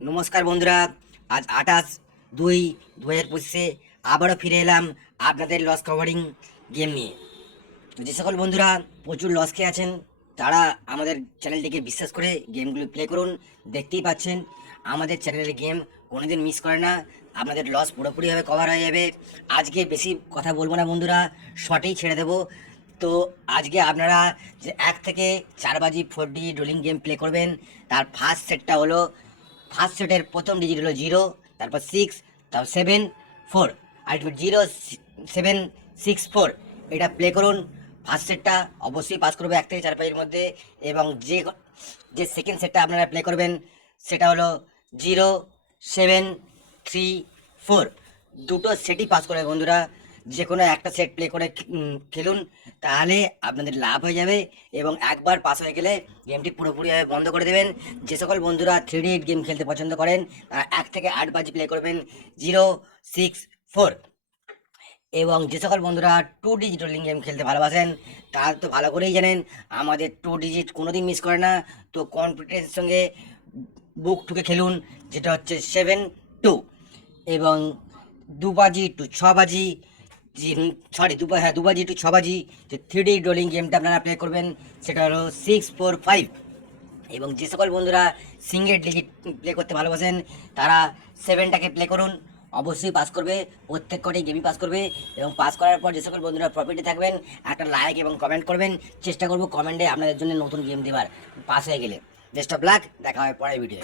নমস্কার বন্ধুরা, আজ 28/2/2025-এ আবারও ফিরে এলাম আপনাদের লস কভারিং গেম নিয়ে। তো যে সকল বন্ধুরা প্রচুর লস খেয়ে আছেন তারা আমাদের চ্যানেলটিকে বিশ্বাস করে গেমগুলো প্লে করুন। দেখতেই পাচ্ছেন আমাদের চ্যানেলের গেম কোনোদিন মিস করে না, আপনাদের লস পুরোপুরিভাবে কভার হয়ে যাবে। আজকে বেশি কথা বলবো না বন্ধুরা, শর্টেই ছেড়ে দেবো। তো আজকে আপনারা যে 1 থেকে 4 বাজি 4D রোলিং গেম প্লে করবেন, তার ফার্স্ট সেটটা হলো, ফার্স্ট সেটের প্রথম ডিজিট হলো 0, তারপর 6, তারপর 7 4, আলটিমেট 0 7 6 4। এটা প্লে করুন। ফার্স্ট সেটটা অবশ্যই পাস করবে 1 থেকে 4 পাইয়ের মধ্যে। এবং যে সেকেন্ড সেটটা আপনারা প্লে করবেন সেটা হলো 0 7 3 4। দুটো সেটই পাস করবে বন্ধুরা। যে কোনো একটা সেট প্লে করে খেলুন, তাহলে আপনাদের লাভ হয়ে যাবে। এবং একবার পাস হয়ে গেলে গেমটি পুরোপুরিভাবে বন্ধ করে দেবেন। যে সকল বন্ধুরা 3D গেম খেলতে পছন্দ করেন তারা 1 থেকে 8 বাজি প্লে করবেন 0 6 4। এবং যে সকল বন্ধুরা 2 ডিজিট রোলিং গেম খেলতে ভালোবাসেন তারা তো ভালো করেই জানেন আমাদের 2 ডিজিট কোনোদিন মিস করে না। তো কনফিডেন্সের সঙ্গে বুক ঠুকে খেলুন, যেটা হচ্ছে 7 2। এবং 2 বাজি টু 6 বাজি, সরি 2 বাজি টু 6 বাজি যে 3D রোলিং গেমটা আপনারা প্লে করবেন সেটা হলো 6 4 5। এবং যে সকল বন্ধুরা সিঙ্গেল ডিজিট প্লে করতে ভালোবাসেন তারা 7টাকে প্লে করুন, অবশ্যই পাস করবে। প্রত্যেক কটি গেমই পাস করবে। এবং পাস করার পর যে সকল বন্ধুরা প্রফিটে থাকবেন একটা লাইক এবং কমেন্ট করবেন। চেষ্টা করবো কমেন্টে আপনাদের জন্য নতুন গেম দেওয়ার পাস হয়ে গেলে। বেস্ট অফ লাক, দেখা হয় পরের ভিডিও।